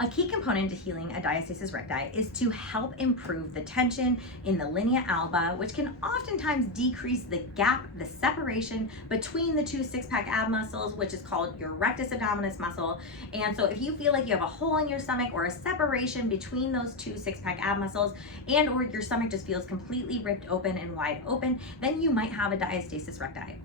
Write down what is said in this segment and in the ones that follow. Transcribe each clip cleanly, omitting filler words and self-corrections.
A key component to healing a diastasis recti is to help improve the tension in the linea alba, which can oftentimes decrease the gap, the separation between the two six-pack ab muscles, which is called your rectus abdominis muscle. And so if you feel like you have a hole in your stomach or a separation between those two six-pack ab muscles, and or your stomach just feels completely ripped open and wide open, then you might have a diastasis recti.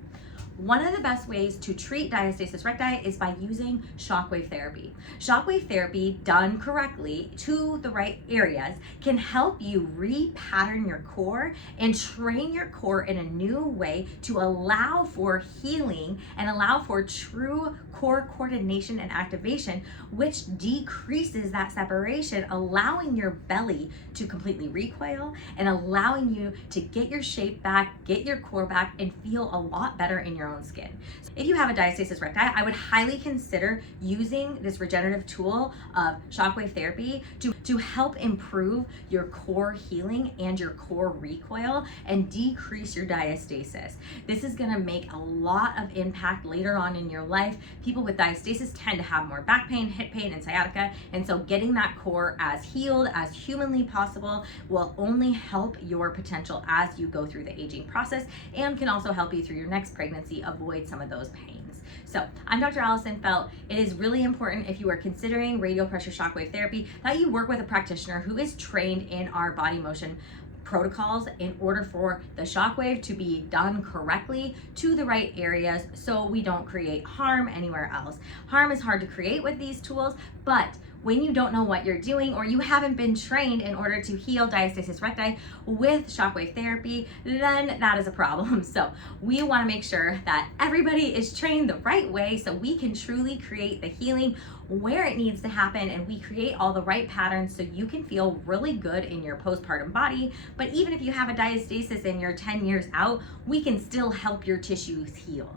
One of the best ways to treat diastasis recti is by using shockwave therapy. Shockwave therapy done correctly to the right areas can help you repattern your core and train your core in a new way to allow for healing and allow for true core coordination and activation, which decreases that separation, allowing your belly to completely recoil and allowing you to get your shape back, get your core back, and feel a lot better in your own skin. If you have a diastasis recti, I would highly consider using this regenerative tool of shockwave therapy to help improve your core healing and your core recoil and decrease your diastasis. This is going to make a lot of impact later on in your life. People with diastasis tend to have more back pain, hip pain, and sciatica, and so getting that core as healed as humanly possible will only help your potential as you go through the aging process and can also help you through your next pregnancy avoid some of those pains. So I'm Dr. Allison Felt. It is really important if you are considering radial pressure shockwave therapy that you work with a practitioner who is trained in our body motion protocols in order for the shockwave to be done correctly to the right areas so we don't create harm anywhere else. Harm is hard to create with these tools, but when you don't know what you're doing or you haven't been trained in order to heal diastasis recti with shockwave therapy, then that is a problem. So we want to make sure that everybody is trained the right way so we can truly create the healing where it needs to happen and we create all the right patterns so you can feel really good in your postpartum body. But even if you have a diastasis and you're 10 years out, we can still help your tissues heal.